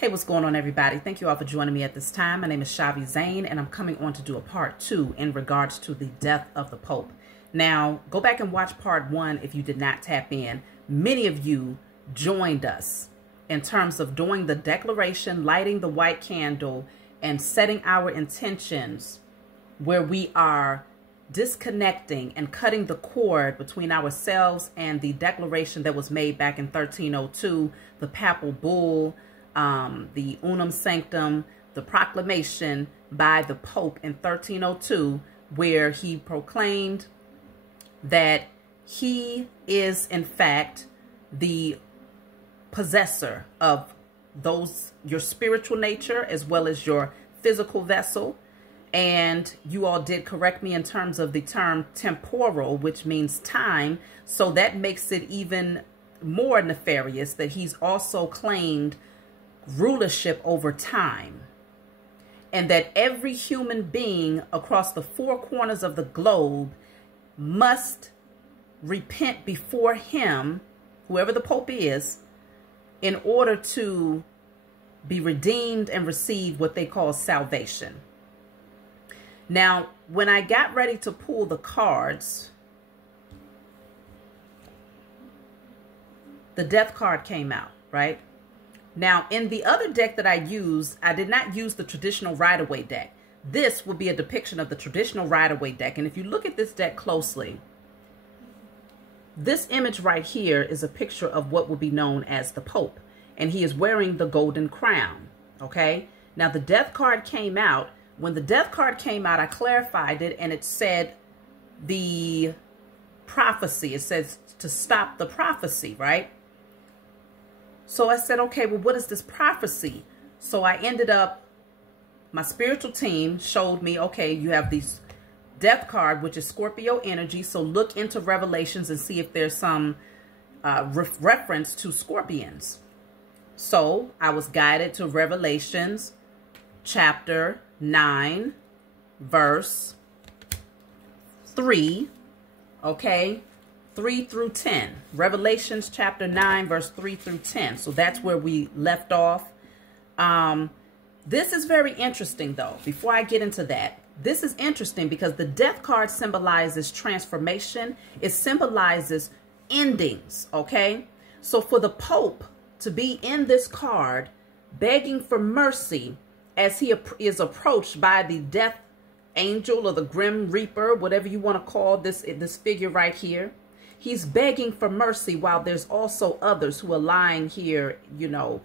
Hey, what's going on, everybody? Thank you all for joining me at this time. My name is Shavi Zane, and I'm coming on to do a part 2 in regards to the death of the Pope. Now, go back and watch part 1 if you did not tap in. Many of you joined us in terms of doing the declaration, lighting the white candle, and setting our intentions where we are disconnecting and cutting the cord between ourselves and the declaration that was made back in 1302, the papal bull, the Unum Sanctum, the proclamation by the Pope in 1302, where he proclaimed that he is in fact the possessor of your spiritual nature as well as your physical vessel. And you all did correct me in terms of the term temporal, which means time. So that makes it even more nefarious that he's also claimed rulership over time, and that every human being across the four corners of the globe must repent before him, whoever the Pope is, in order to be redeemed and receive what they call salvation. Now, when I got ready to pull the cards, the death card came out, right? Now, in the other deck that I used, I did not use the traditional Rider-Waite deck. This will be a depiction of the traditional Rider-Waite deck. And if you look at this deck closely, this image right here is a picture of what will be known as the Pope. And he is wearing the golden crown, okay? Now, the death card came out. When the death card came out, I clarified it, and it said the prophecy. It says to stop the prophecy, right? So I said, okay, well, what is this prophecy? So I ended up, my spiritual team showed me, okay, you have this death card, which is Scorpio energy. So look into Revelations and see if there's some reference to scorpions. So I was guided to Revelations chapter 9, verse 3, okay? 3 through 10. Revelations chapter 9, verse 3 through 10. So that's where we left off. This is very interesting, though. Before I get into that, this is interesting because the death card symbolizes transformation. It symbolizes endings, okay? So for the Pope to be in this card, begging for mercy as he is approached by the death angel or the grim reaper, whatever you want to call this figure right here. He's begging for mercy while there's also others who are lying here, you know,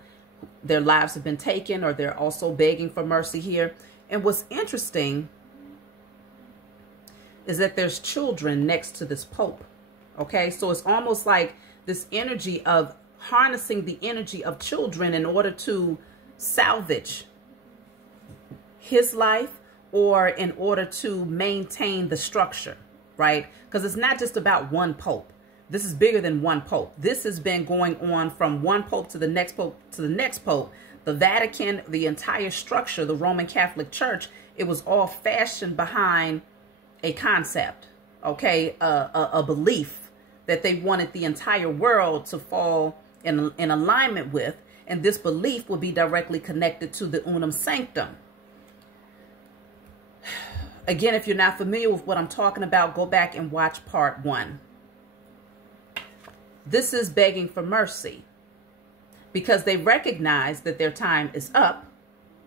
their lives have been taken, or they're also begging for mercy here. And what's interesting is that there's children next to this Pope, okay? So it's almost like this energy of harnessing the energy of children in order to salvage his life or in order to maintain the structure, right? Because it's not just about one Pope. This is bigger than one Pope. This has been going on from one Pope to the next Pope to the next Pope. The Vatican, the entire structure, the Roman Catholic Church, it was all fashioned behind a concept, okay? A belief that they wanted the entire world to fall in alignment with. And this belief will be directly connected to the Unum Sanctum. Again, if you're not familiar with what I'm talking about, go back and watch part 1. This is begging for mercy because they recognize that their time is up,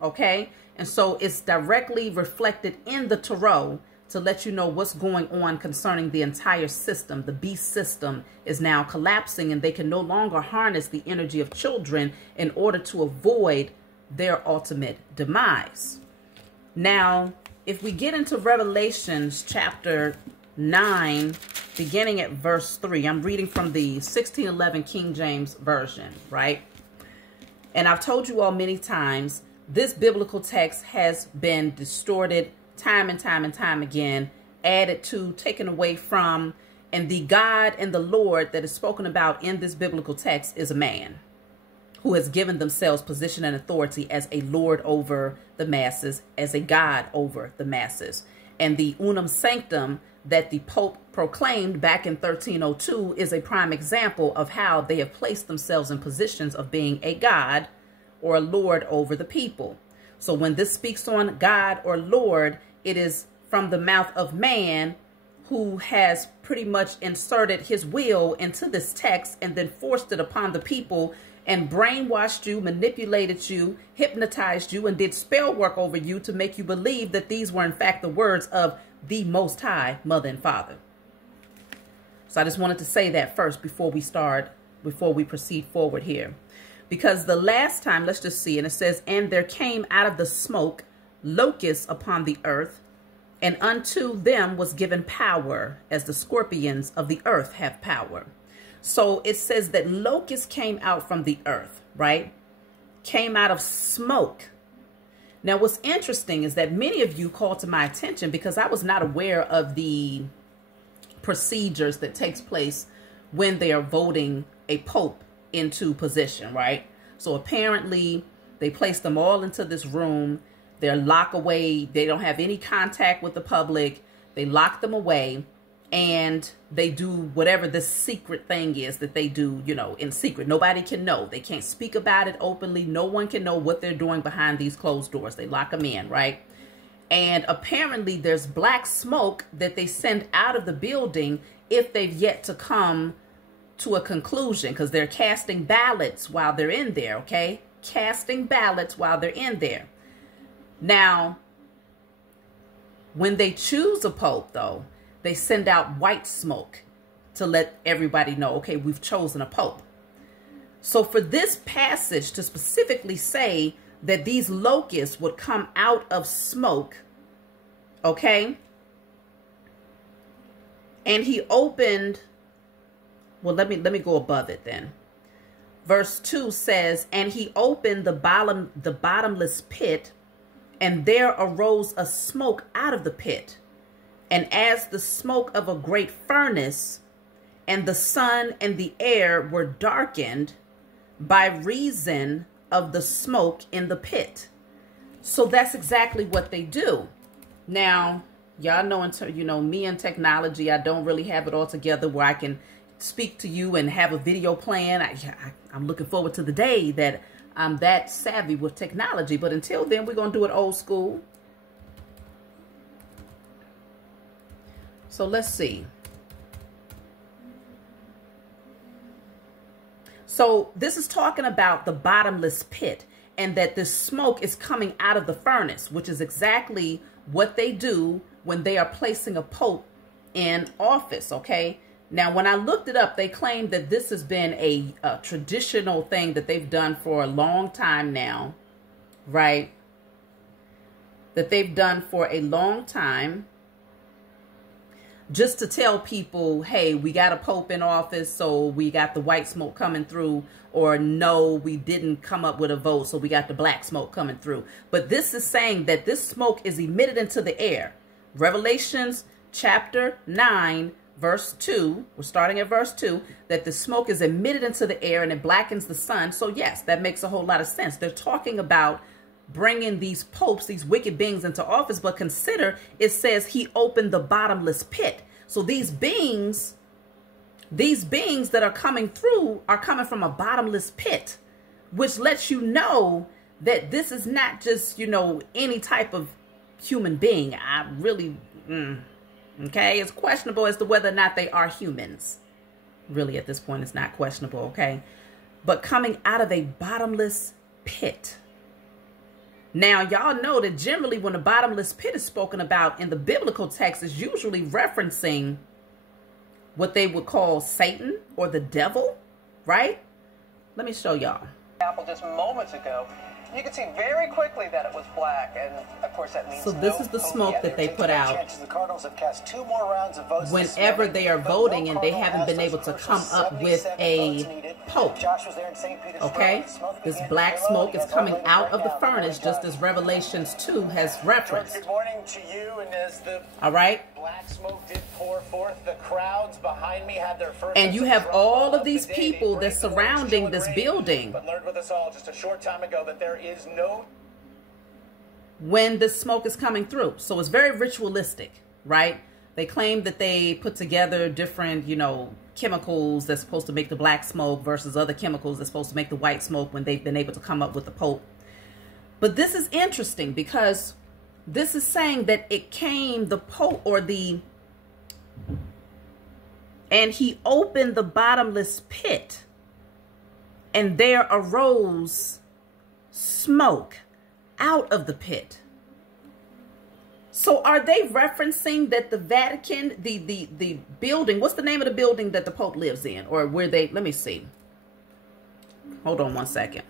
okay? And so it's directly reflected in the tarot to let you know what's going on concerning the entire system. The beast system is now collapsing, and they can no longer harness the energy of children in order to avoid their ultimate demise. Now, if we get into Revelations chapter 9, beginning at verse 3, I'm reading from the 1611 King James Version, right? And I've told you all many times, this biblical text has been distorted time and time and time again, added to, taken away from, and the God and the Lord that is spoken about in this biblical text is a man who has given themselves position and authority as a Lord over the masses, as a God over the masses. And the Unum Sanctum that the Pope proclaimed back in 1302 is a prime example of how they have placed themselves in positions of being a God or lord over the people. So when this speaks on God or Lord, it is from the mouth of man, who has pretty much inserted his will into this text and then forced it upon the people and brainwashed you, manipulated you, hypnotized you, and did spell work over you to make you believe that these were in fact the words of the Most High, Mother and Father. So I just wanted to say that first before we proceed forward here. Because the last time, let's just see, and it says, and there came out of the smoke locusts upon the earth, and unto them was given power, as the scorpions of the earth have power. So it says that locusts came out from the earth, right? Came out of smoke. Now, what's interesting is that many of you called to my attention, because I was not aware of the procedures that takes place when they are voting a pope into position, right? So apparently they place them all into this room. They're locked away. They don't have any contact with the public. They lock them away, and they do whatever this secret thing is that they do, you know, in secret. Nobody can know. They can't speak about it openly. No one can know what they're doing behind these closed doors. They lock them in, right? And apparently there's black smoke that they send out of the building if they've yet to come to a conclusion, because they're casting ballots while they're in there, okay? Casting ballots while they're in there. Now, when they choose a pope, though, they send out white smoke to let everybody know, okay, we've chosen a pope. So for this passage to specifically say that these locusts would come out of smoke, okay? And he opened, well, let me go above it then. Verse 2 says, and he opened the bottomless pit, and there arose a smoke out of the pit, and as the smoke of a great furnace, and the sun and the air were darkened by reason of the smoke in the pit. So that's exactly what they do. Now, y'all know, me and technology, I don't really have it all together where I can speak to you and have a video plan. I'm looking forward to the day that I'm that savvy with technology. But until then, we're going to do it old school. So let's see. So this is talking about the bottomless pit, and that this smoke is coming out of the furnace, which is exactly what they do when they are placing a pope in office, okay? Now, when I looked it up, they claim that this has been a traditional thing that they've done for a long time now, right? That they've done for a long time, just to tell people, hey, we got a pope in office, so we got the white smoke coming through, or no, we didn't come up with a vote, so we got the black smoke coming through. But this is saying that this smoke is emitted into the air. Revelations chapter 9, verse 2, we're starting at verse 2, that the smoke is emitted into the air and it blackens the sun. So yes, that makes a whole lot of sense. They're talking about bringing these popes, these wicked beings, into office. But consider, it says he opened the bottomless pit. So these beings that are coming through are coming from a bottomless pit, which lets you know that this is not just, any type of human being. I really, okay, it's questionable as to whether or not they are humans. Really, at this point, it's not questionable, okay? But coming out of a bottomless pit. Now, y'all know that generally when the bottomless pit is spoken about in the biblical text, is usually referencing what they would call Satan or the devil, right? Let me show y'all. Just moments ago, you can see very quickly that it was black, and of course that means so this is the smoke that they put out the Cardinals have cast 2 more rounds of votes whenever they are voting, and they haven't been able to come up with a pope. Okay, this black smoke is coming out of the furnace, just as Revelations 2 has referenced. Good morning to you, and as the all right, black smoke did pour forth, the crowds behind me had their first. And you have all of these people that's surrounding this building. But learned with us all just a short time ago that there is no. When the smoke is coming through. So it's very ritualistic, right? They claim that they put together different, chemicals that's supposed to make the black smoke versus other chemicals that's supposed to make the white smoke when they've been able to come up with the Pope. But this is interesting because this is saying that it came, the Pope and he opened the bottomless pit and there arose smoke out of the pit. So are they referencing that the Vatican, the building, what's the name of the building that the Pope lives in? Or where they, let me see. Hold on one second.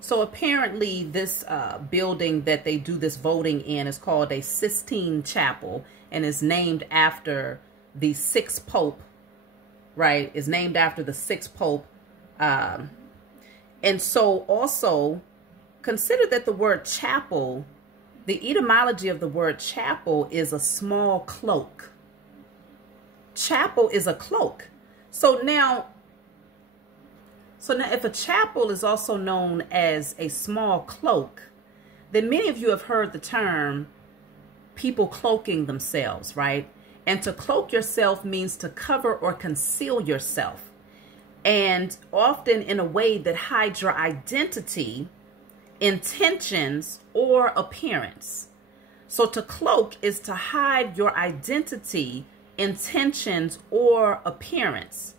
So apparently this building that they do this voting in is called a Sistine Chapel and is named after the sixth Pope, right? Is named after the sixth Pope. And so also consider that the word chapel, the etymology of the word chapel is a small cloak. Chapel is a cloak. So now if a chapel is also known as a small cloak, then many of you have heard the term people cloaking themselves, right? And to cloak yourself means to cover or conceal yourself. And often in a way that hides your identity, intentions, or appearance. So to cloak is to hide your identity, intentions, or appearance.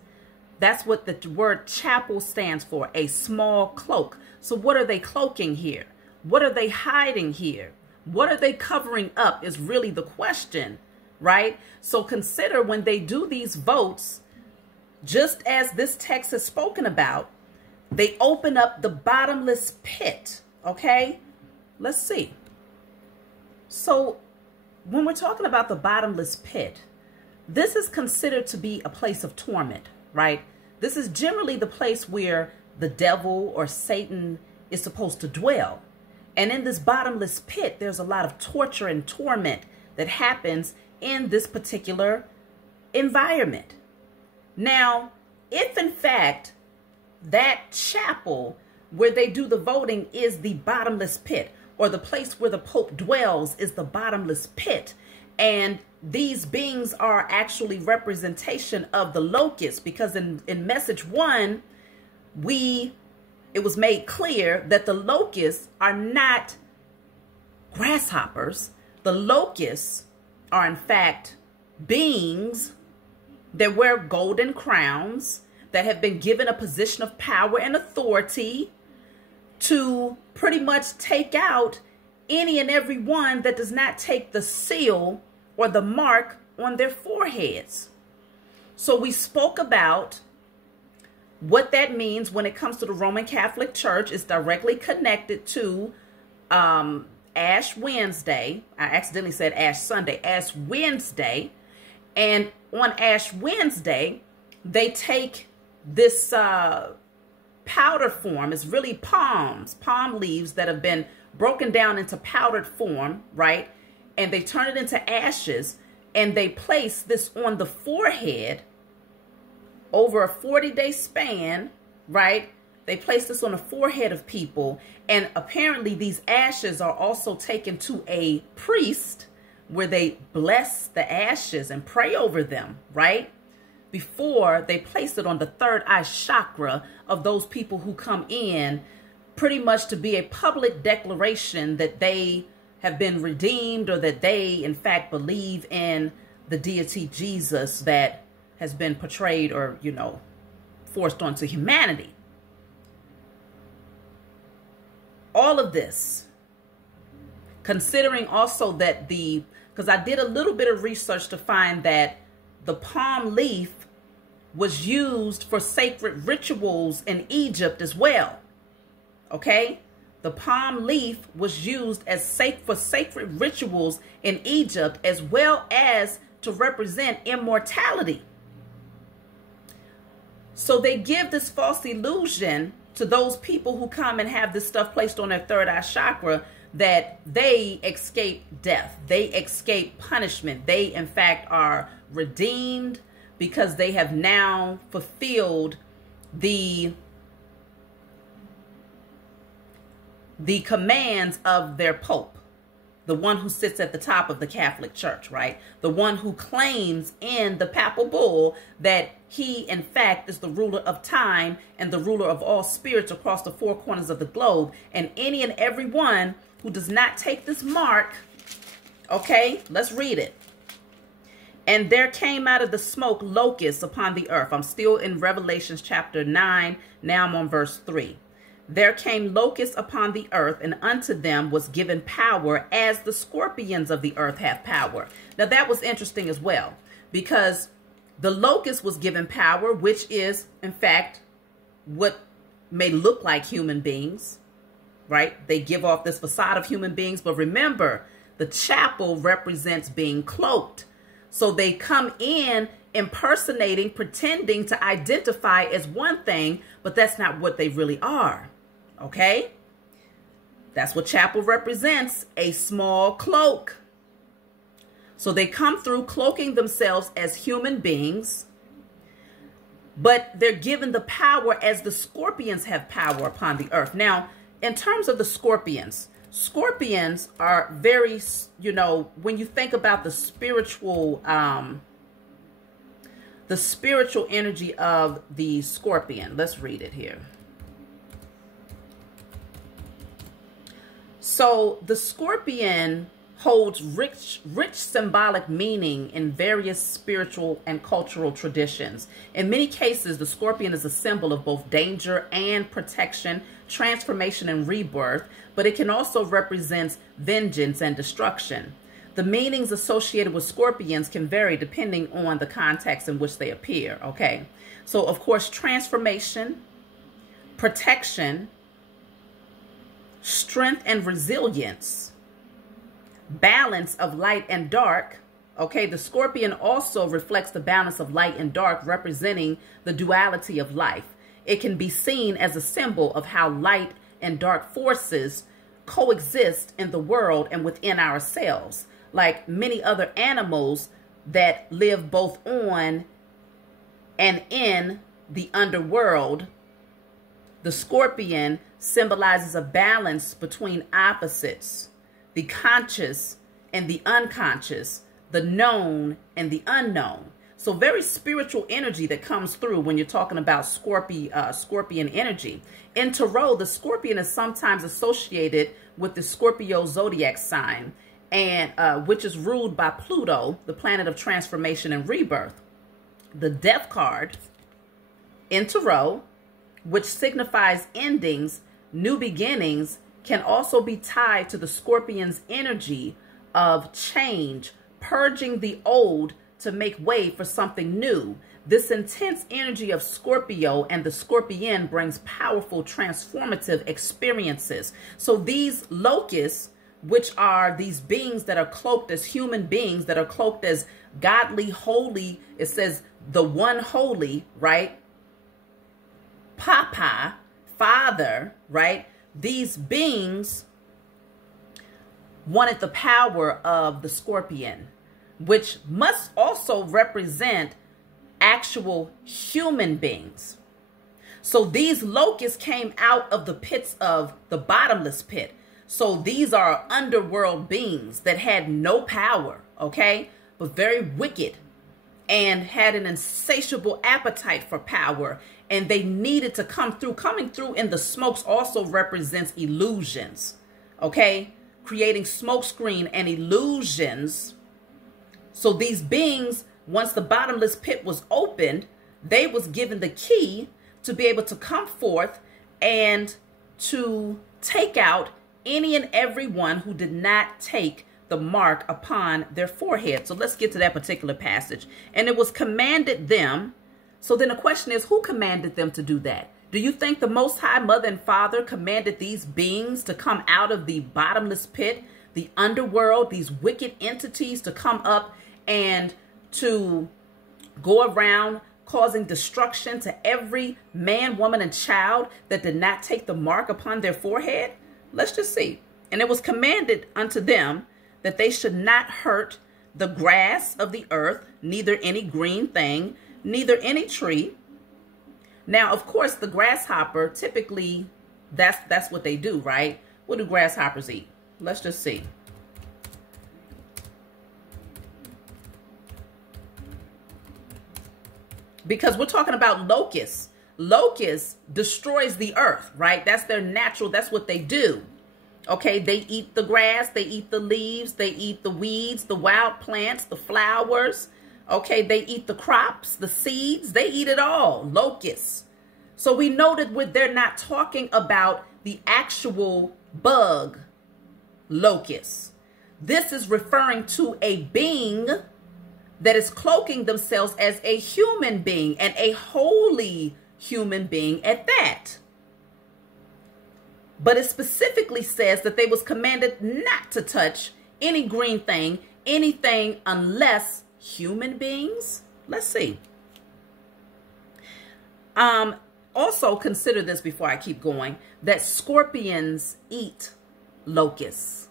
That's what the word chapel stands for, a small cloak. So what are they cloaking here? What are they hiding here? What are they covering up is really the question, right? So consider when they do these votes, just as this text is spoken about, they open up the bottomless pit, okay? Let's see. So when we're talking about the bottomless pit, this is considered to be a place of torment, right? This is generally the place where the devil or Satan is supposed to dwell. And in this bottomless pit, there's a lot of torture and torment that happens in this particular environment. Now, if in fact that chapel where they do the voting is the bottomless pit, or the place where the Pope dwells is the bottomless pit, and these beings are actually representation of the locusts, because in message 1, it was made clear that the locusts are not grasshoppers. The locusts are in fact beings that wear golden crowns, that have been given a position of power and authority to pretty much take out any and every one that does not take the seal or the mark on their foreheads. So we spoke about what that means when it comes to the Roman Catholic Church. Is directly connected to Ash Wednesday. I accidentally said Ash Sunday. Ash Wednesday. And on Ash Wednesday, they take this powder form. It's really palm leaves that have been broken down into powdered form, right? And they turn it into ashes, and they place this on the forehead over a 40-day span, right? They place this on the forehead of people, and apparently these ashes are also taken to a priest where they bless the ashes and pray over them, right? Before they place it on the third eye chakra of those people who come in, pretty much to be a public declaration that they have been redeemed, or that they in fact believe in the deity Jesus that has been portrayed or, forced onto humanity. All of this, considering also that because I did a little bit of research to find that the palm leaf was used for sacred rituals in Egypt as well. Okay? The palm leaf was used as for sacred rituals in Egypt, as well as to represent immortality. So they give this false illusion to those people who come and have this stuff placed on their third eye chakra, that they escape death. They escape punishment. They, in fact, are redeemed because they have now fulfilled the commands of their Pope. the one who sits at the top of the Catholic Church, right? The one who claims in the papal bull that he, in fact, is the ruler of time and the ruler of all spirits across the four corners of the globe. And any and every one who does not take this mark, okay, let's read it. And there came out of the smoke locusts upon the earth. I'm still in Revelations chapter 9. Now I'm on verse 3. There came locusts upon the earth, and unto them was given power as the scorpions of the earth have power. Now that was interesting as well, because the locust was given power, which is, in fact, what may look like human beings, right? They give off this facade of human beings. But remember, the chapel represents being cloaked. So they come in impersonating, pretending to identify as one thing, but that's not what they really are. Okay? That's what chapel represents, a small cloak. So they come through cloaking themselves as human beings, but they're given the power as the scorpions have power upon the earth. Now, in terms of the scorpions are very, you know, when you think about the spiritual energy of the scorpion. Let's read it here. So the scorpion holds rich symbolic meaning in various spiritual and cultural traditions. In many cases, the scorpion is a symbol of both danger and protection, transformation and rebirth, but it can also represent vengeance and destruction. The meanings associated with scorpions can vary depending on the context in which they appear, okay? So, of course, transformation, protection, strength and resilience, balance of light and dark. Okay, the scorpion also reflects the balance of light and dark, representing the duality of life. It can be seen as a symbol of how light and dark forces coexist in the world and within ourselves. Like many other animals that live both on and in the underworld, the scorpion symbolizes a balance between opposites, the conscious and the unconscious, the known and the unknown. So very spiritual energy that comes through when you're talking about scorpion energy. In tarot, the scorpion is sometimes associated with the Scorpio zodiac sign, and which is ruled by Pluto, the planet of transformation and rebirth. The Death card in tarot, which signifies endings, new beginnings, can also be tied to the scorpion's energy of change, purging the old to make way for something new. This intense energy of Scorpio and the scorpion brings powerful transformative experiences. So these locusts, which are these beings that are cloaked as human beings, that are cloaked as godly, holy, it says the one holy, right? Papa, Father, right? These beings wanted the power of the scorpion, which must also represent actual human beings. So these locusts came out of the pits of the bottomless pit. So these are underworld beings that had no power, okay, but very wicked and had an insatiable appetite for power. And they needed to come through. Coming through in the smokes also represents illusions, okay? Creating smoke screen and illusions. So these beings, once the bottomless pit was opened, they was given the key to be able to come forth and to take out any and every one who did not take the mark upon their forehead. So let's get to that particular passage. And it was commanded them. So then the question is, who commanded them to do that? Do you think the Most High Mother and Father commanded these beings to come out of the bottomless pit, the underworld, these wicked entities to come up and to go around causing destruction to every man, woman, and child that did not take the mark upon their forehead? Let's just see. And it was commanded unto them that they should not hurt the grass of the earth, neither any green thing, neither any tree. Now, of course, the grasshopper, typically, that's what they do, right? What do grasshoppers eat? Let's just see. because we're talking about locusts. Locusts destroys the earth, right? That's their natural, that's what they do. Okay, they eat the grass, they eat the leaves, they eat the weeds, the wild plants, the flowers. Okay, they eat the crops, the seeds, they eat it all, locusts. So we know that they're not talking about the actual bug locusts. This is referring to a being that is cloaking themselves as a human being, and a holy human being at that. But it specifically says that they was commanded not to touch any green thing, anything unless human beings. Let's see. Also consider this before I keep going, that scorpions eat locusts.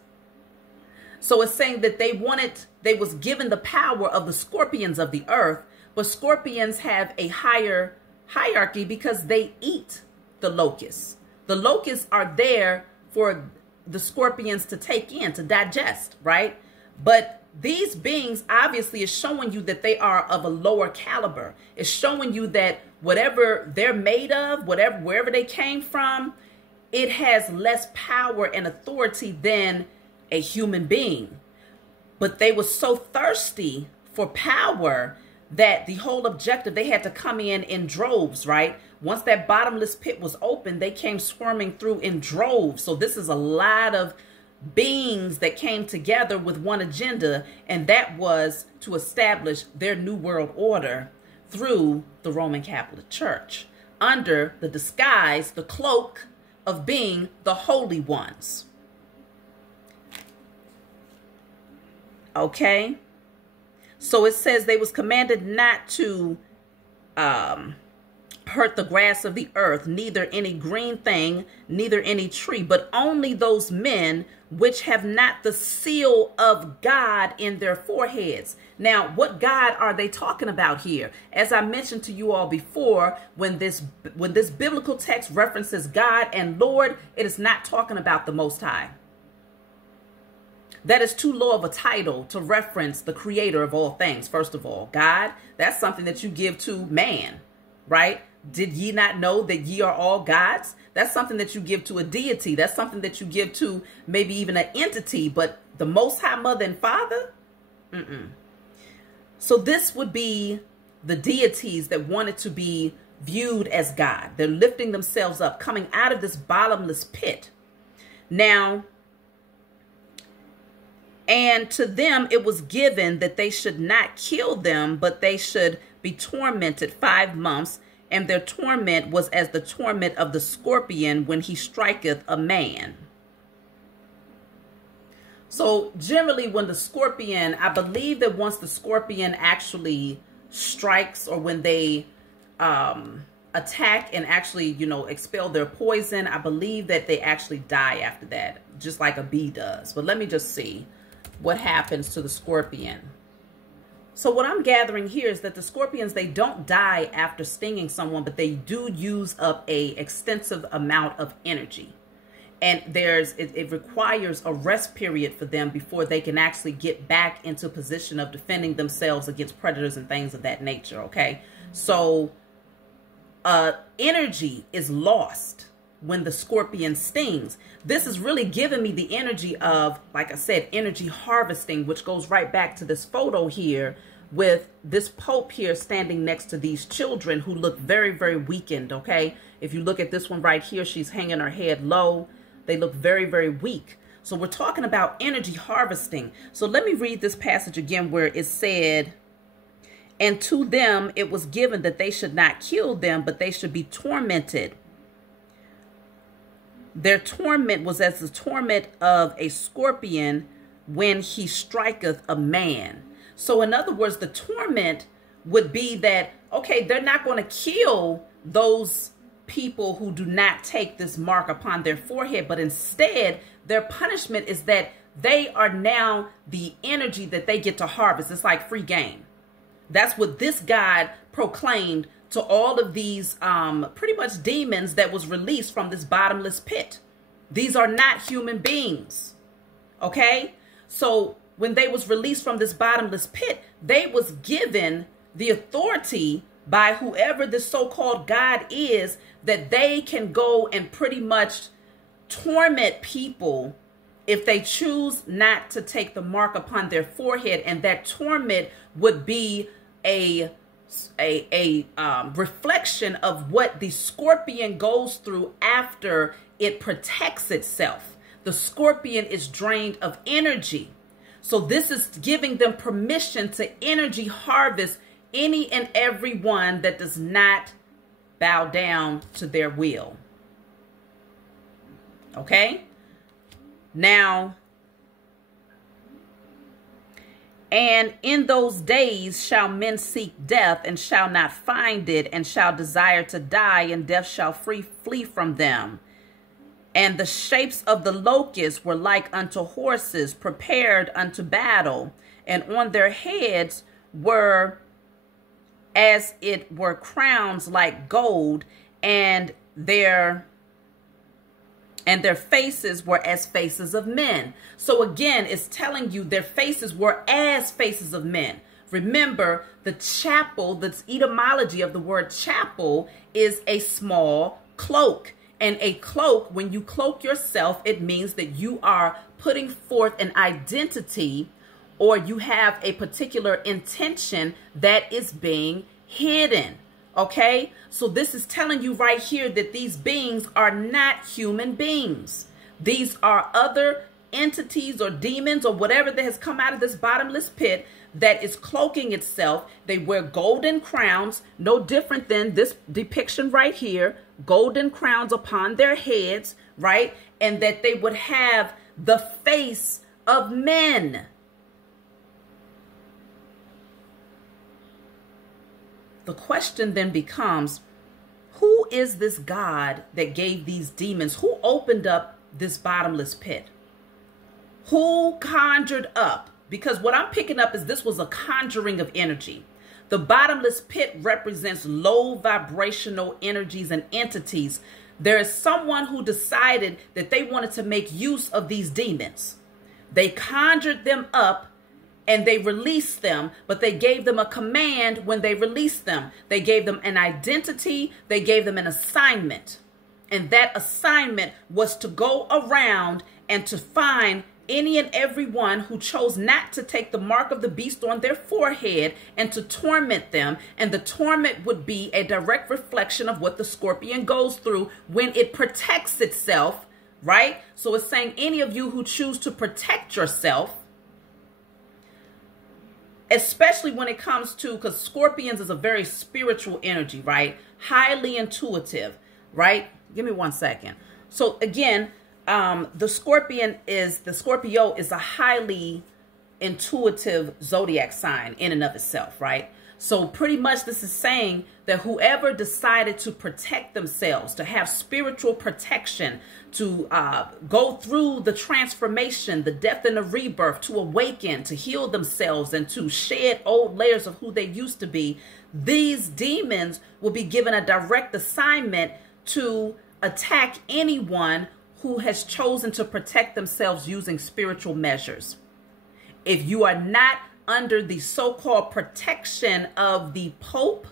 So it's saying that they was given the power of the scorpions of the earth, but scorpions have a higher hierarchy because they eat the locusts. The locusts are there for the scorpions to take in, to digest, right? But these beings obviously is showing you that they are of a lower caliber. It's showing you that whatever they're made of, wherever they came from, it has less power and authority than a human being. But they were so thirsty for power that the whole objective, they had to come in droves, right? Once that bottomless pit was open, they came swarming through in droves. So this is a lot of beings that came together with one agenda, and that was to establish their new world order through the Roman Catholic Church under the disguise, the cloak of being the holy ones. Okay, so it says they was commanded not to hurt the grass of the earth, neither any green thing, neither any tree, but only those men which have not the seal of God in their foreheads. Now, what God are they talking about here? As I mentioned to you all before, when this biblical text references God and Lord, it is not talking about the Most High. That is too low of a title to reference the creator of all things. First of all, God, that's something that you give to man, right? Did ye not know that ye are all gods? That's something that you give to a deity. That's something that you give to maybe even an entity, but the Most High Mother and Father? So this would be the deities that wanted to be viewed as God. They're lifting themselves up, coming out of this bottomless pit. Now, and to them it was given that they should not kill them, but they should be tormented 5 months. And their torment was as the torment of the scorpion when he striketh a man. So generally when the scorpion, I believe that once the scorpion actually strikes, or when they attack and actually, you know, expel their poison, I believe that they actually die after that, just like a bee does. But let me just see what happens to the scorpion. So what I'm gathering here is that the scorpions, they don't die after stinging someone, but they do use up a extensive amount of energy. And it requires a rest period for them before they can actually get back into position of defending themselves against predators and things of that nature, okay? So energy is lost when the scorpion stings. This is really giving me the energy of, like I said, energy harvesting, which goes right back to this photo here with this Pope here standing next to these children who look very, very weakened, okay? If you look at this one right here, she's hanging her head low. They look very, very weak. So we're talking about energy harvesting. So let me read this passage again where it said, and to them it was given that they should not kill them, but they should be tormented. Their torment was as the torment of a scorpion when he striketh a man. So in other words, the torment would be that, okay, they're not going to kill those people who do not take this mark upon their forehead, but instead their punishment is that they are now the energy that they get to harvest. It's like free game. That's what this God proclaimed to all of these pretty much demons that was released from this bottomless pit. These are not human beings. Okay? So when they was released from this bottomless pit, they was given the authority by whoever the so-called God is, that they can go and pretty much torment people if they choose not to take the mark upon their forehead. And that torment would be a reflection of what the scorpion goes through after it protects itself. The scorpion is drained of energy. So this is giving them permission to energy harvest any and every one that does not bow down to their will. Okay? Now, and in those days shall men seek death and shall not find it, and shall desire to die, and death shall flee from them. And the shapes of the locusts were like unto horses prepared unto battle, and on their heads were as it were crowns like gold, and their faces were as faces of men. So again, it's telling you their faces were as faces of men. Remember, the chapel, the etymology of the word chapel is a small cloak. And a cloak, when you cloak yourself, it means that you are putting forth an identity, or you have a particular intention that is being hidden. Okay, so this is telling you right here that these beings are not human beings. These are other entities or demons or whatever that has come out of this bottomless pit that is cloaking itself. They wear golden crowns, no different than this depiction right here, golden crowns upon their heads, right? And that they would have the face of men. The question then becomes, who is this God that gave these demons? Who opened up this bottomless pit? Who conjured up? Because what I'm picking up is this was a conjuring of energy. The bottomless pit represents low vibrational energies and entities. There is someone who decided that they wanted to make use of these demons. They conjured them up and they released them, but they gave them a command when they released them. They gave them an identity. They gave them an assignment. And that assignment was to go around and to find any and every one who chose not to take the mark of the beast on their forehead, and to torment them. And the torment would be a direct reflection of what the scorpion goes through when it protects itself, right? So it's saying any of you who choose to protect yourself, especially when it comes to, because scorpions is a very spiritual energy, right? Highly intuitive, right? Give me 1 second. So again, the Scorpio is a highly intuitive zodiac sign in and of itself, right? So pretty much this is saying that whoever decided to protect themselves, to have spiritual protection, to go through the transformation, the death and the rebirth, to awaken, to heal themselves, and to shed old layers of who they used to be, these demons will be given a direct assignment to attack anyone who has chosen to protect themselves using spiritual measures. If you are not under the so-called protection of the Pope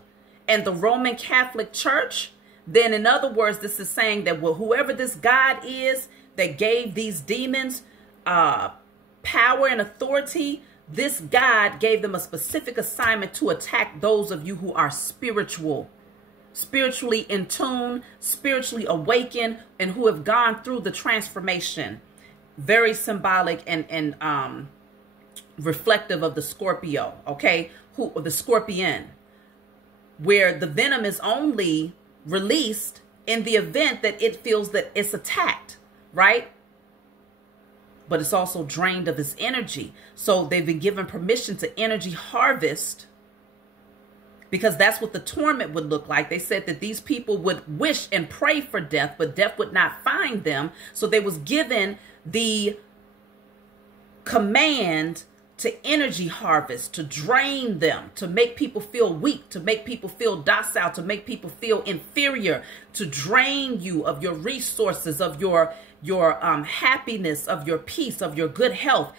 and the Roman Catholic Church, then in other words, this is saying that, well, whoever this God is that gave these demons power and authority, this God gave them a specific assignment to attack those of you who are spiritually in tune, spiritually awakened, and who have gone through the transformation. Very symbolic and reflective of the Scorpio, okay? The scorpion, where the venom is only released in the event that it feels that it's attacked, right? But it's also drained of its energy. So they've been given permission to energy harvest, because that's what the torment would look like. They said that these people would wish and pray for death, but death would not find them. So they was given the command to energy harvest, to drain them, to make people feel weak, to make people feel docile, to make people feel inferior, to drain you of your resources, of your happiness, of your peace, of your good health.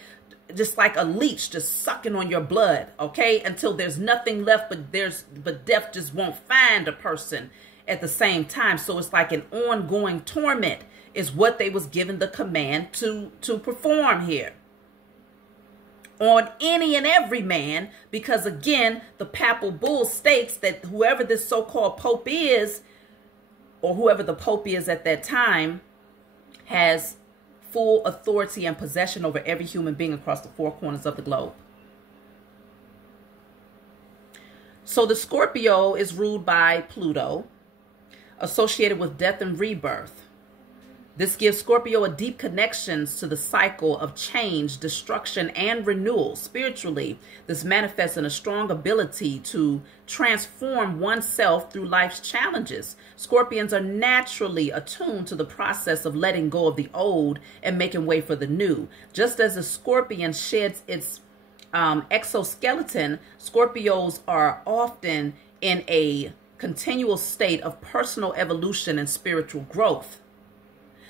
just like a leech, just sucking on your blood, okay, until there's nothing left, but death just won't find a person at the same time. So it's like an ongoing torment is what they was given the command to perform here on any and every man, because again, the papal bull states that whoever this so-called pope is, or whoever the pope is at that time, has full authority and possession over every human being across the four corners of the globe. So the Scorpio is ruled by Pluto, associated with death and rebirth. This gives Scorpio a deep connection to the cycle of change, destruction, and renewal. Spiritually, this manifests in a strong ability to transform oneself through life's challenges. Scorpions are naturally attuned to the process of letting go of the old and making way for the new. Just as a scorpion sheds its exoskeleton, Scorpios are often in a continual state of personal evolution and spiritual growth.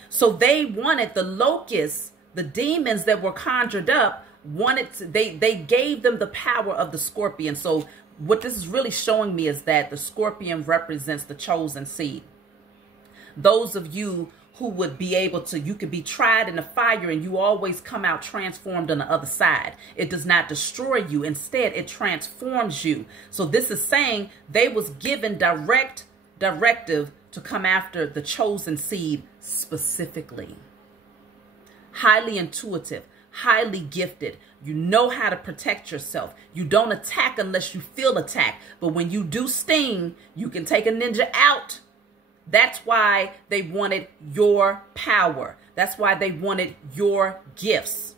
So they wanted the locusts, the demons that were conjured up, they gave them the power of the scorpion. So what this is really showing me is that the scorpion represents the chosen seed. Those of you who would be able to, you could be tried in the fire and you always come out transformed on the other side. It does not destroy you. Instead, it transforms you. So this is saying they was given directive to come after the chosen seed specifically. Highly intuitive, highly gifted. You know how to protect yourself. You don't attack unless you feel attacked. But when you do sting, you can take a ninja out. That's why they wanted your power. That's why they wanted your gifts.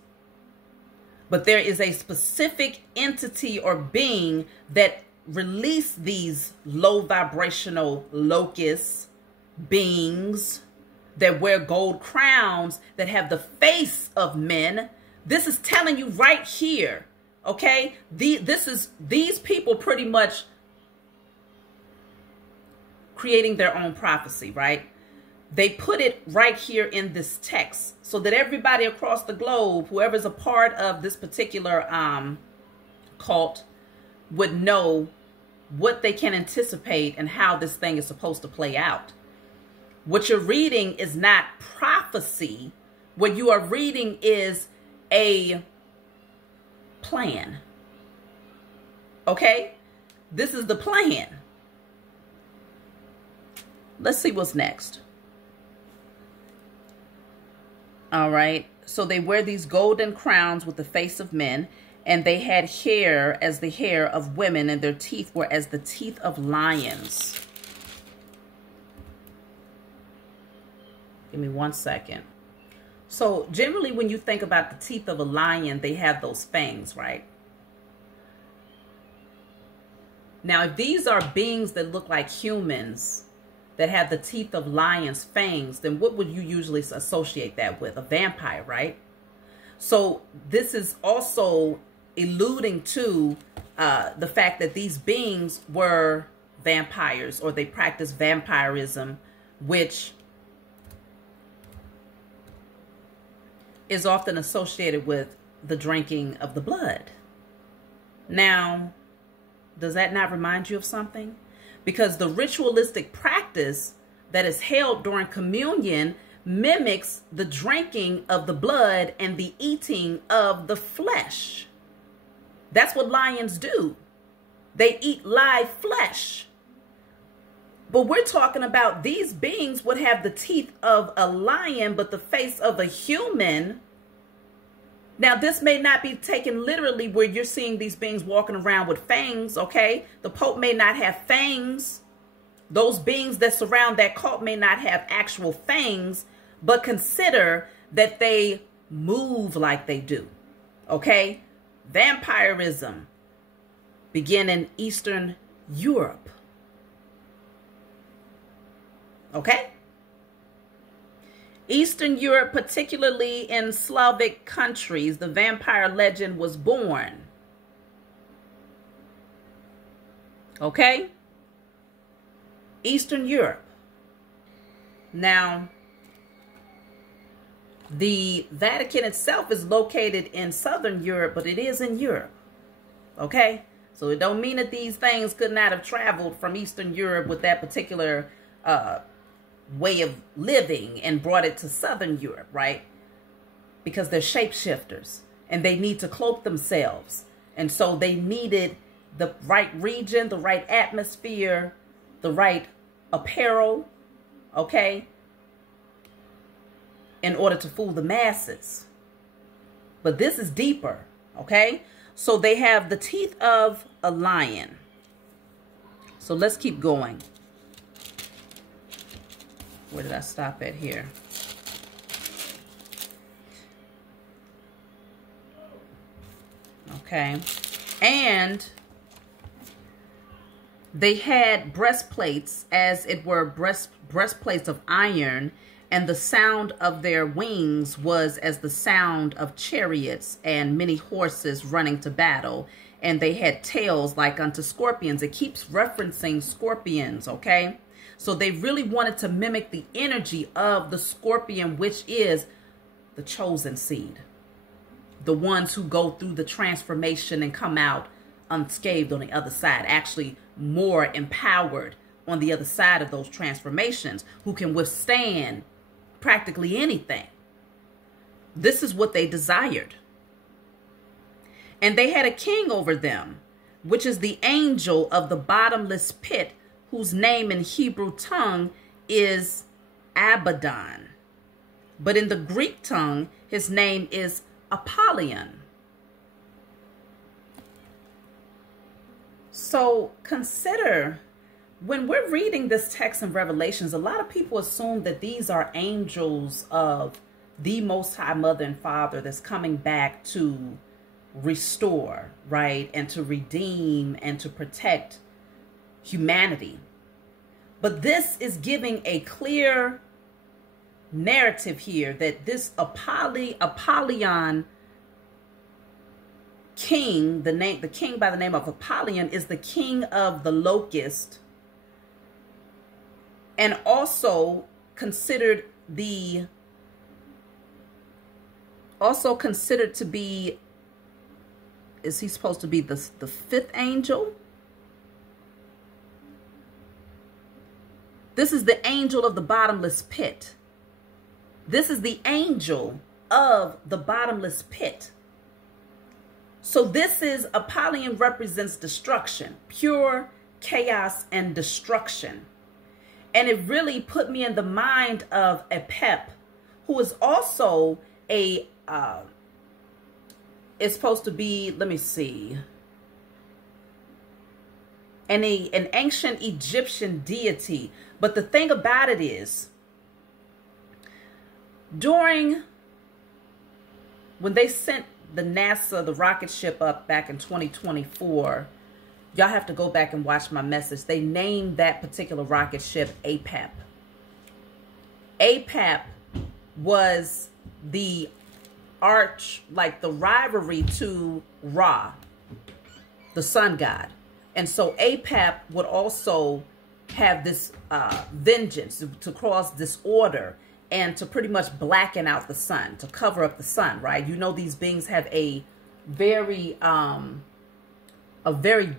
But there is a specific entity or being that release these low vibrational locusts, beings that wear gold crowns, that have the face of men. This is telling you right here, okay? These people pretty much creating their own prophecy, right? They put it right here in this text so that everybody across the globe, whoever's a part of this particular cult, would know what they can anticipate and how this thing is supposed to play out. What you're reading is not prophecy. What you are reading is a plan. Okay? This is the plan. Let's see what's next. All right. So they wear these golden crowns with the face of men, and they had hair as the hair of women, and their teeth were as the teeth of lions. Give me 1 second. So generally when you think about the teeth of a lion, they have those fangs, right? Now, if these are beings that look like humans that have the teeth of lions' fangs, then what would you usually associate that with? A vampire, right? So this is also alluding to the fact that these beings were vampires, or they practiced vampirism, which is often associated with the drinking of the blood. Now, does that not remind you of something? Because the ritualistic practice that is held during communion mimics the drinking of the blood and the eating of the flesh. That's what lions do. They eat live flesh. But we're talking about these beings would have the teeth of a lion, but the face of a human. Now, this may not be taken literally where you're seeing these beings walking around with fangs, okay? The Pope may not have fangs. Those beings that surround that cult may not have actual fangs, but consider that they move like they do, okay? Vampirism began in Eastern Europe, okay? Eastern Europe, particularly in Slavic countries, the vampire legend was born. Okay? Eastern Europe. Now, The Vatican itself is located in Southern Europe, but it is in Europe. Okay? So it don't mean that these things could not have traveled from Eastern Europe with that particular way of living and brought it to Southern Europe, right? Because they're shapeshifters and they need to cloak themselves. And so they needed the right region, the right atmosphere, the right apparel, okay, in order to fool the masses. But this is deeper, okay? So they have the teeth of a lion. So let's keep going. Where did I stop at here? Okay. And they had breastplates, as it were breastplates of iron, and the sound of their wings was as the sound of chariots and many horses running to battle. And they had tails like unto scorpions. It keeps referencing scorpions, okay? So they really wanted to mimic the energy of the scorpion, which is the chosen seed. The ones who go through the transformation and come out unscathed on the other side, actually more empowered on the other side of those transformations, who can withstand practically anything. This is what they desired. And they had a king over them, which is the angel of the bottomless pit, whose name in Hebrew tongue is Abaddon. But in the Greek tongue, his name is Apollyon. So consider, when we're reading this text in Revelations, a lot of people assume that these are angels of the Most High Mother and Father that's coming back to restore, right? And to redeem and to protect humanity. But this is giving a clear narrative here that this Apollyon king, the king by the name of Apollyon, is the king of the locust, and also considered to be, is he supposed to be the fifth angel? This is the angel of the bottomless pit. This is the angel of the bottomless pit. So this is, Apollyon represents destruction, pure chaos and destruction. And it really put me in the mind of Apep, who is also a, it's supposed to be, let me see, an ancient Egyptian deity. But the thing about it is, when they sent the NASA, the rocket ship up back in 2024, y'all have to go back and watch my message. They named that particular rocket ship Apep. Apep was the the rivalry to Ra, the sun god. And so Apep would also have this vengeance to cause disorder and to pretty much blacken out the sun, to cover up the sun, right? You know, these beings have a very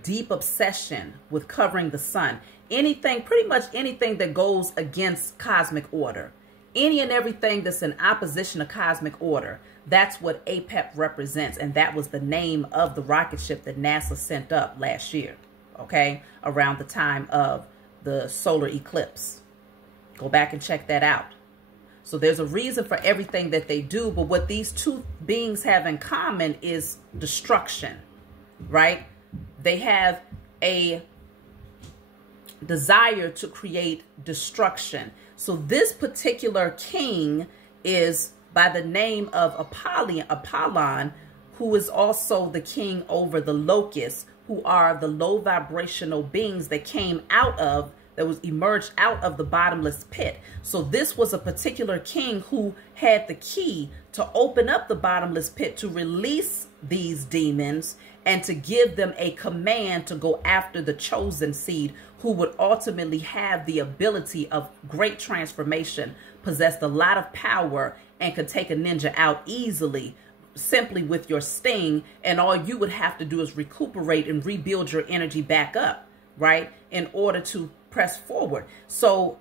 deep obsession with covering the sun. Pretty much anything that goes against cosmic order, any and everything that's in opposition to cosmic order, that's what Apep represents. And that was the name of the rocket ship that NASA sent up last year, okay, around the time of the solar eclipse. Go back and check that out. So there's a reason for everything that they do, but what these two beings have in common is destruction, right? They have a desire to create destruction. So this particular king is by the name of Apollyon, who is also the king over the locusts, who are the low vibrational beings that emerged out of the bottomless pit. So this was a particular king who had the key to open up the bottomless pit, to release these demons and to give them a command to go after the chosen seed, who would ultimately have the ability of great transformation, possessed a lot of power, and could take a ninja out easily simply with your sting, and all you would have to do is recuperate and rebuild your energy back up, right, in order to press forward. So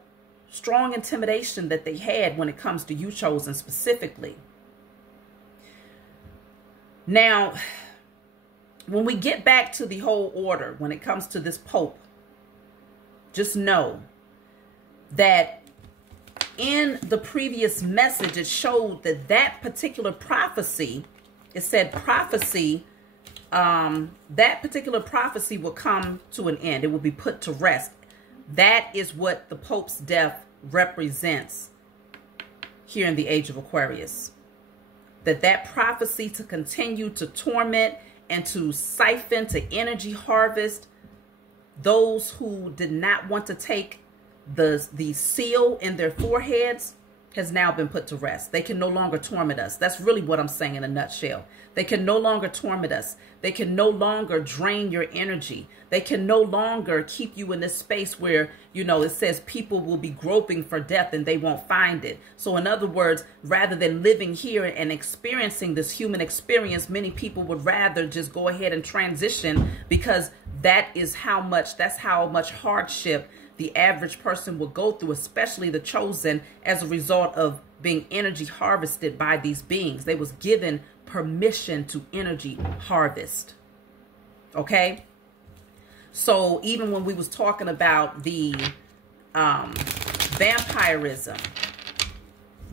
strong intimidation that they had when it comes to you, Chosen, specifically. Now, when we get back to the whole order, when it comes to this Pope, just know that in the previous message, it showed that that particular prophecy, it said prophecy, that particular prophecy will come to an end. It will be put to rest. That is what the Pope's death represents here in the age of Aquarius. That prophecy to continue to torment and to siphon, to energy harvest those who did not want to take the seal in their foreheads has now been put to rest. They can no longer torment us. That's really what I'm saying in a nutshell. They can no longer torment us. They can no longer drain your energy. They can no longer keep you in this space where, you know, it says people will be groping for death and they won't find it. So in other words, rather than living here and experiencing this human experience, many people would rather just go ahead and transition, because that's how much hardship the average person will go through, especially the chosen, as a result of being energy harvested by these beings. They was given permission to energy harvest. Okay? So even when we was talking about the vampirism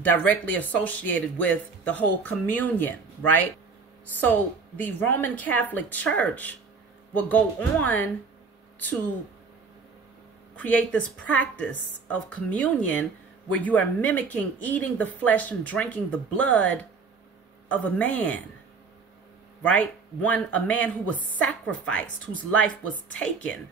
directly associated with the whole communion, right? So the Roman Catholic Church will go on to create this practice of communion where you are mimicking eating the flesh and drinking the blood of a man, right? A man who was sacrificed, whose life was taken.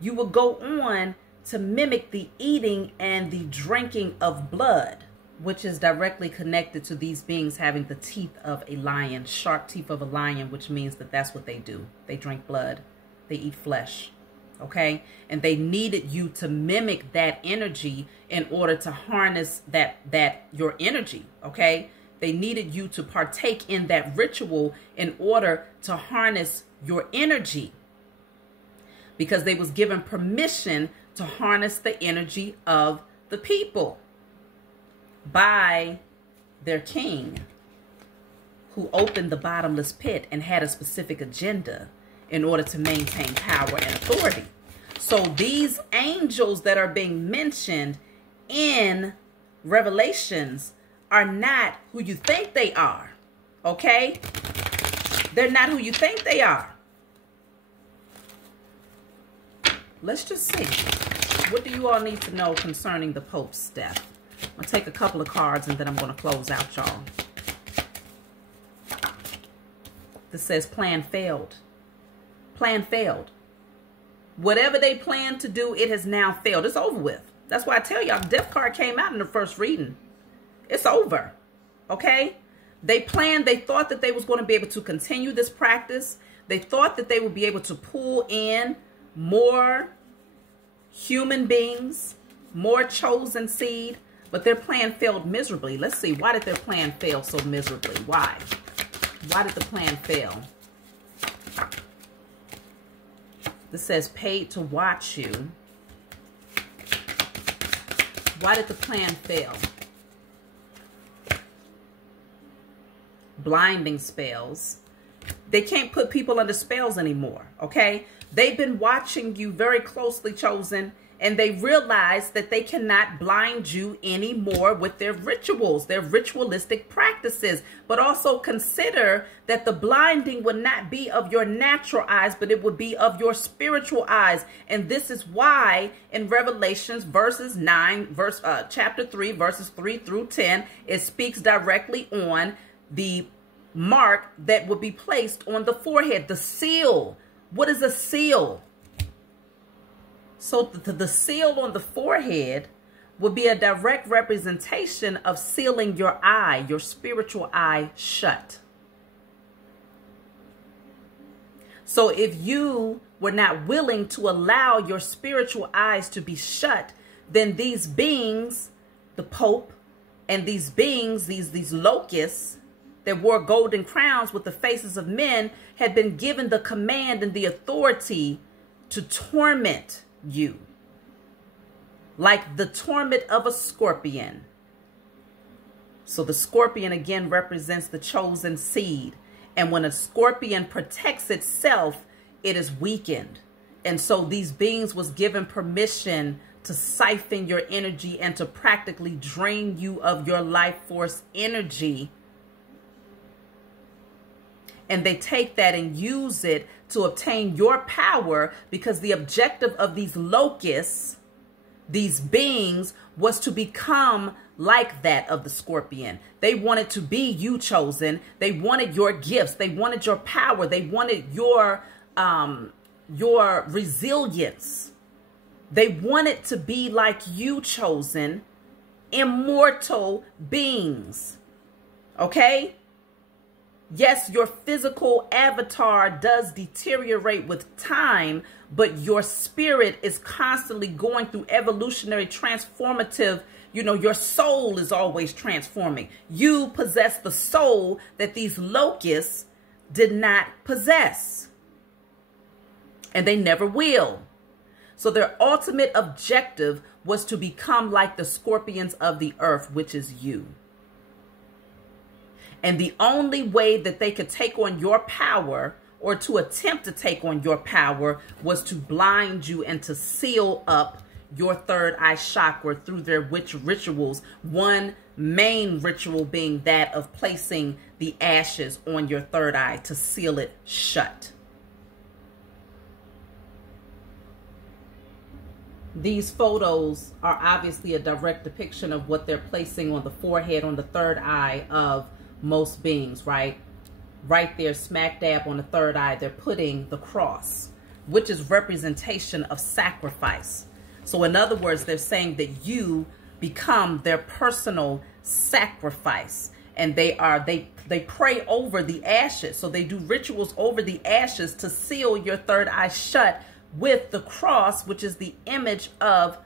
You will go on to mimic the eating and the drinking of blood, which is directly connected to these beings having the teeth of a lion, sharp teeth of a lion, which means that that's what they do. They drink blood. They eat flesh. Okay, and they needed you to mimic that energy in order to harness that your energy. Okay, they needed you to partake in that ritual in order to harness your energy, because they was given permission to harness the energy of the people by their king, who opened the bottomless pit and had a specific agenda in order to maintain power and authority. So these angels that are being mentioned in Revelations are not who you think they are, okay? They're not who you think they are. Let's just see. What do you all need to know concerning the Pope's death? I'm going to take a couple of cards and then I'm going to close out, y'all. This says plan failed. Plan failed. Whatever they planned to do, it has now failed. It's over with. That's why I tell y'all, the death card came out in the first reading. It's over. Okay? They thought that they was going to be able to continue this practice. They thought that they would be able to pull in more human beings, more chosen seed, but their plan failed miserably. Let's see. Why did their plan fail so miserably? Why? Why did the plan fail? This says paid to watch you. Why did the plan fail? Blinding spells. They can't put people under spells anymore, okay? They've been watching you very closely, chosen, and they realize that they cannot blind you anymore with their rituals, their ritualistic practices. But also consider that the blinding would not be of your natural eyes, but it would be of your spiritual eyes. And this is why in Revelations chapter 3, verses 3 through 10, it speaks directly on the mark that would be placed on the forehead, the seal. What is a seal? So the seal on the forehead would be a direct representation of sealing your eye, your spiritual eye, shut. So if you were not willing to allow your spiritual eyes to be shut, then these beings, the Pope And these beings, these locusts that wore golden crowns with the faces of men, had been given the command and the authority to torment you, like the torment of a scorpion. So the scorpion again represents the chosen seed. And when a scorpion protects itself, it is weakened. And so these beings was given permission to siphon your energy and to practically drain you of your life force energy. And they take that and use it to obtain your power, because the objective of these locusts, these beings, was to become like that of the scorpion. They wanted to be you, chosen. They wanted your gifts. They wanted your power. They wanted your resilience. They wanted to be like you, chosen, immortal beings. Okay? Yes, your physical avatar does deteriorate with time, but your spirit is constantly going through evolutionary transformative. You know, your soul is always transforming. You possess the soul that these locusts did not possess. And they never will. So their ultimate objective was to become like the scorpions of the earth, which is you. And the only way that they could take on your power, or to attempt to take on your power, was to blind you and to seal up your third eye chakra through their witch rituals. One main ritual being that of placing the ashes on your third eye to seal it shut. These photos are obviously a direct depiction of what they're placing on the forehead, on the third eye of most beings, right? Right there, smack dab on the third eye, they're putting the cross, which is representation of sacrifice. So in other words, they're saying that you become their personal sacrifice. And they pray over the ashes. So they do rituals over the ashes to seal your third eye shut with the cross, which is the image of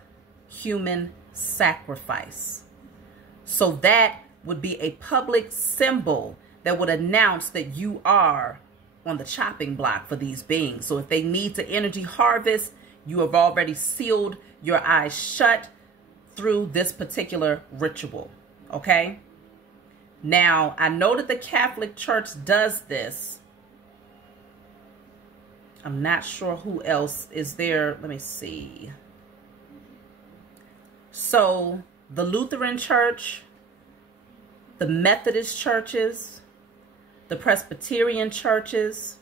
human sacrifice. So that would be a public symbol that would announce that you are on the chopping block for these beings. So if they need to energy harvest, you have already sealed your eyes shut through this particular ritual. Okay? Now, I know that the Catholic Church does this. I'm not sure who else is there. Let me see. So the Lutheran Church, the Methodist churches, the Presbyterian churches,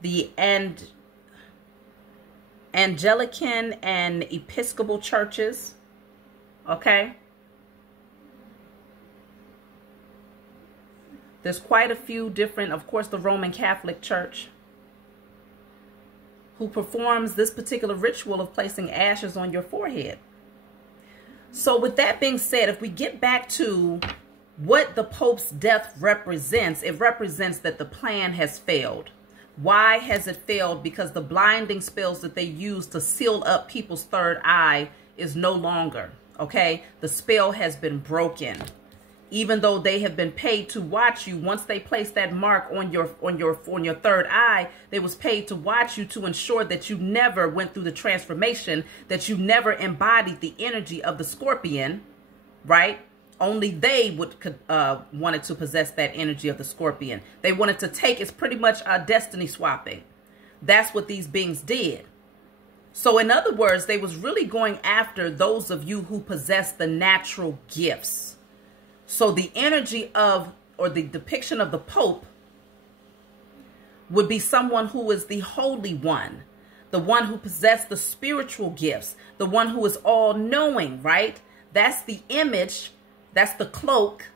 the Anglican and Episcopal churches, okay? There's quite a few different, of course, the Roman Catholic Church, who performs this particular ritual of placing ashes on your forehead. So with that being said, if we get back to what the Pope's death represents, it represents that the plan has failed. Why has it failed? Because the blinding spells that they use to seal up people's third eye is no longer, okay? The spell has been broken. Even though they have been paid to watch you, once they placed that mark on your third eye, they was paid to watch you to ensure that you never went through the transformation, that you never embodied the energy of the scorpion, right? Only they wanted to possess that energy of the scorpion. They wanted to take, it's pretty much destiny swapping. That's what these beings did. So in other words, they was really going after those of you who possess the natural gifts. So the energy of, or the depiction of the Pope would be someone who is the Holy One, the one who possessed the spiritual gifts, the one who is all-knowing, right? That's the image. That's the cloak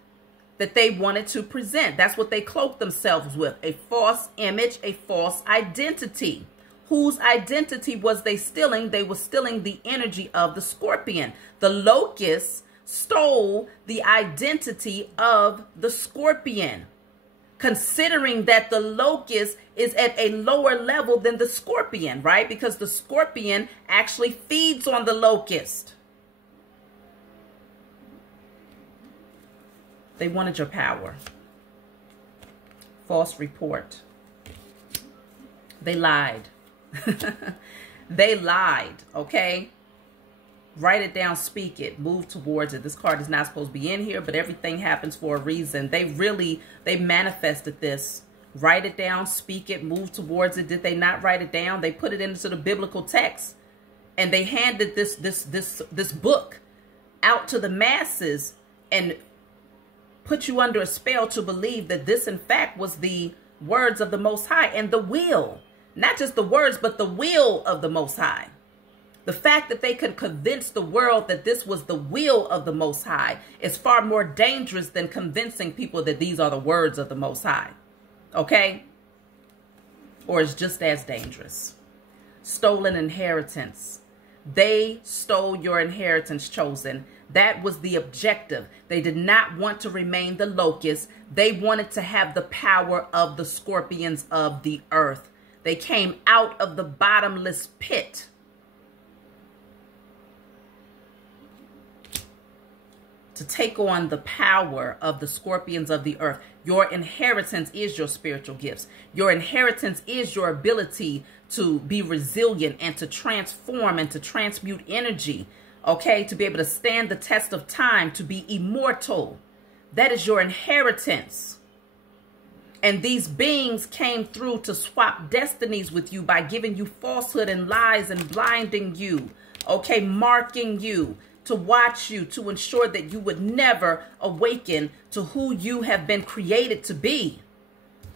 that they wanted to present. That's what they cloaked themselves with. A false image, a false identity. Whose identity was they stealing? They were stealing the energy of the scorpion. The locusts stole the identity of the scorpion, considering that the locust is at a lower level than the scorpion, right? Because the scorpion actually feeds on the locust. They wanted your power. False report. They lied. They lied, okay? Write it down, speak it, move towards it. This card is not supposed to be in here, but everything happens for a reason. They manifested this. Write it down, speak it, move towards it. Did they not write it down? They put it into the biblical text, and they handed this book out to the masses and put you under a spell to believe that this, in fact, was the words of the Most High and the will. Not just the words, but the will of the Most High. The fact that they could convince the world that this was the will of the Most High is far more dangerous than convincing people that these are the words of the Most High. Okay? Or it's just as dangerous. Stolen inheritance. They stole your inheritance, chosen. That was the objective. They did not want to remain the locusts. They wanted to have the power of the scorpions of the earth. They came out of the bottomless pit. To take on the power of the scorpions of the earth. Your inheritance is your spiritual gifts. Your inheritance is your ability to be resilient and to transform and to transmute energy. Okay, to be able to stand the test of time, to be immortal. That is your inheritance. And these beings came through to swap destinies with you by giving you falsehood and lies and blinding you. Okay, marking you, to watch you, to ensure that you would never awaken to who you have been created to be.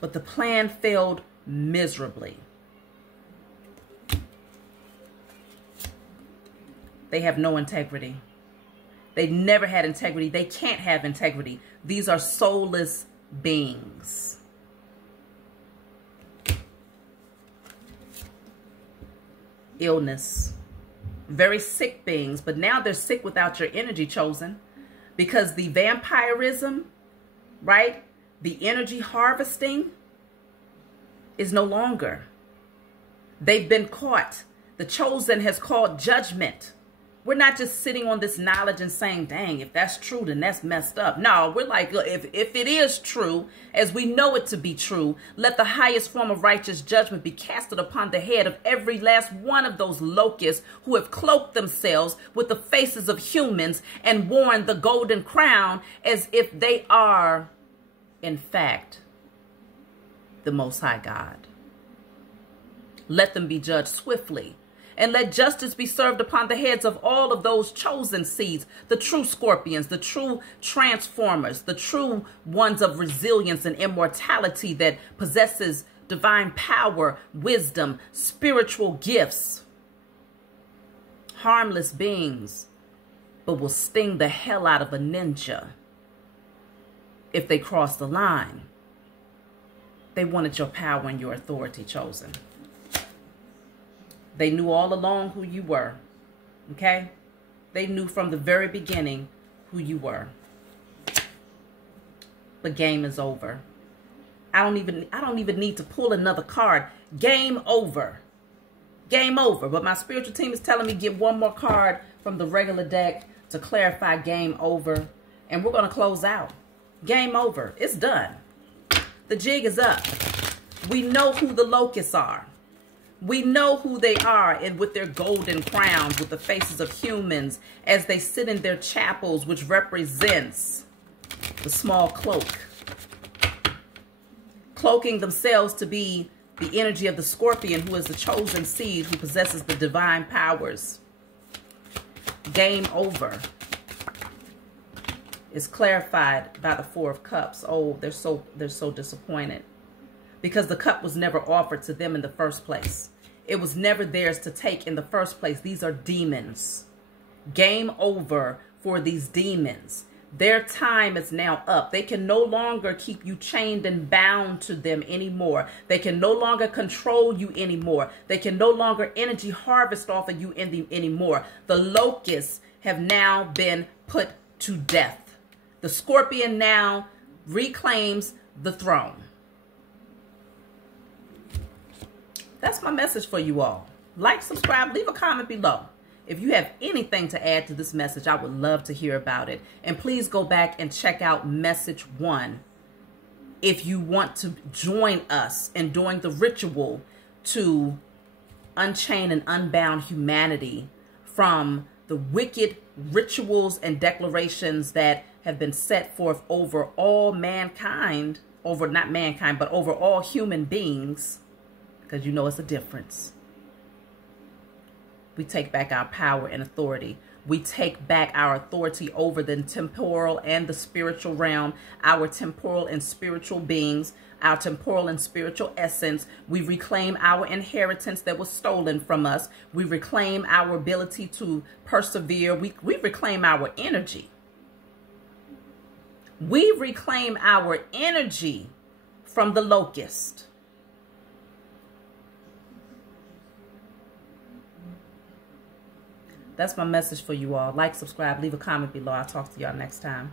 But the plan failed miserably. They have no integrity. They never had integrity. They can't have integrity. These are soulless beings. Illness. Very sick beings, but now they're sick without your energy, chosen, because the vampirism, right? The energy harvesting is no longer. They've been caught. The chosen has called judgment. We're not just sitting on this knowledge and saying, dang, if that's true, then that's messed up. No, we're like, look, if it is true, as we know it to be true, let the highest form of righteous judgment be casted upon the head of every last one of those locusts who have cloaked themselves with the faces of humans and worn the golden crown as if they are, in fact, the Most High God. Let them be judged swiftly. And let justice be served upon the heads of all of those chosen seeds, the true scorpions, the true transformers, the true ones of resilience and immortality that possesses divine power, wisdom, spiritual gifts. Harmless beings, but will sting the hell out of a ninja if they cross the line. They wanted your power and your authority, chosen. They knew all along who you were, okay? They knew from the very beginning who you were. But game is over. I don't even need to pull another card. Game over. Game over. But my spiritual team is telling me get one more card from the regular deck to clarify game over. And we're going to close out. Game over. It's done. The jig is up. We know who the locusts are. We know who they are, and with their golden crowns, with the faces of humans, as they sit in their chapels, which represents the small cloak. Cloaking themselves to be the energy of the scorpion, who is the chosen seed, who possesses the divine powers. Game over. Is clarified by the Four of Cups. Oh, they're so disappointed. Because the cup was never offered to them in the first place. It was never theirs to take in the first place. These are demons. Game over for these demons. Their time is now up. They can no longer keep you chained and bound to them anymore. They can no longer control you anymore. They can no longer energy harvest off of you anymore. The locusts have now been put to death. The scorpion now reclaims the throne. That's my message for you all. Like, subscribe, leave a comment below. If you have anything to add to this message, I would love to hear about it. And please go back and check out message 1 if you want to join us in doing the ritual to unchain and unbound humanity from the wicked rituals and declarations that have been set forth over all mankind, not mankind, but over all human beings, because you know it's a difference. We take back our power and authority. We take back our authority over the temporal and the spiritual realm, our temporal and spiritual beings, our temporal and spiritual essence. We reclaim our inheritance that was stolen from us. We reclaim our ability to persevere. We reclaim our energy. We reclaim our energy from the locust. That's my message for you all. Like, subscribe, leave a comment below. I'll talk to y'all next time.